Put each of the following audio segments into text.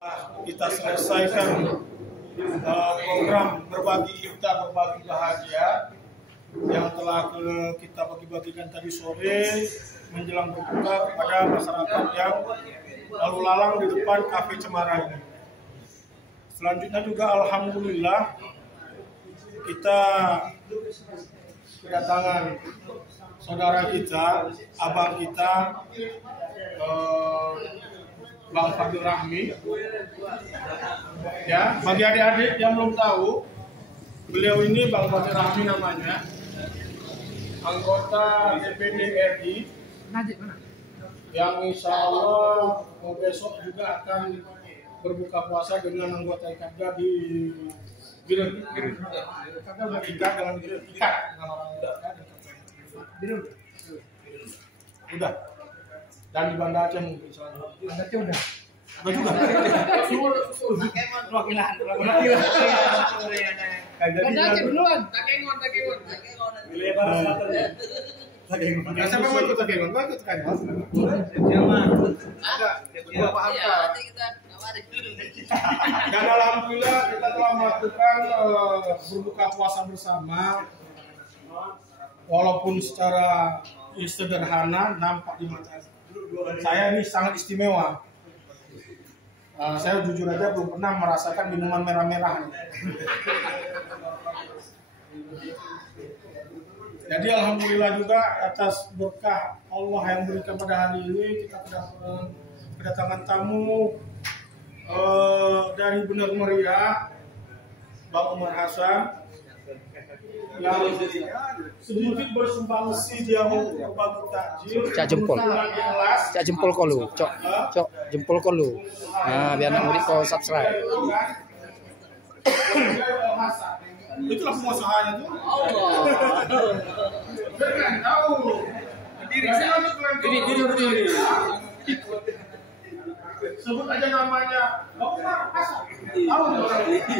Kita selesaikan program berbagi iftar, berbagi bahagia yang telah kita bagi-bagikan tadi sore menjelang berbuka kepada masyarakat yang lalu lalang di depan Kafe Cemara ini. Selanjutnya juga alhamdulillah kita kedatangan saudara kita, abang kita, Bang Fadil Rahmi. Ya, bagi adik-adik yang belum tahu, beliau ini Bang Fadil Rahmi namanya, anggota DPD RI, yang insya Allah besok juga akan berbuka puasa dengan anggota IKADA di Biren. Ikat. Udah. Dan di Banda Aceh mungkin soalnya. Banda Aceh udah. Udah juga. Wakilan. Banda Aceh duluan. Takengon. Lebar selatan. Takengon. Siapa mau ikut Takengon? Mau ikut Takengon? Ada. Gua paham kan. Dan alhamdulillah kita telah melakukan berbuka puasa bersama. Walaupun secara sederhana nampak di mata saya ini sangat istimewa. Saya jujur aja belum pernah merasakan minuman merah-merah. Jadi alhamdulillah juga atas berkah Allah yang berikan pada hari ini kita kedatangan tamu dari Benar Meriah, Bang Umar Hasan, yang sedikit bersumbangsi dia mau berbagi takjil. Cak jempol kolu, cok jempol kolu. Nah, biar anak murid kau subscribe. Itulah pengusahanya tuh. Tahu. Berdiri. Sebut aja namanya. Umar Hasan. Tahu orang itu.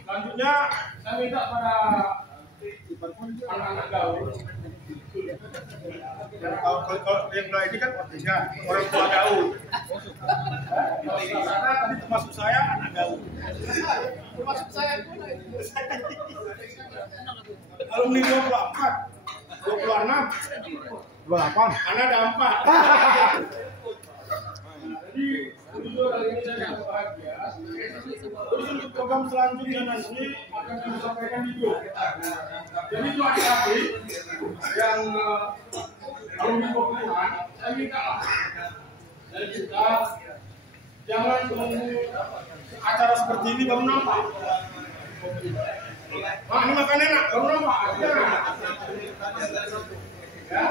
Selanjutnya saya minta pada anak-anak gaul. Kalau yang ini kan orang tua gaul. Karena tadi termasuk saya anak gaul. Termasuk saya pun. Alumni 24, 26, 28. Anak ada 4. Jadi untuk hari ini saya bahagia. Terus untuk program selanjutnya nanti akan kami sampaikan di grup. Jadi itu adik-adik yang alumni pembunuhan, saya minta lah dari kita jangan menunggu acara seperti ini baru nampak. Ini makan enak baru nampak. Ya.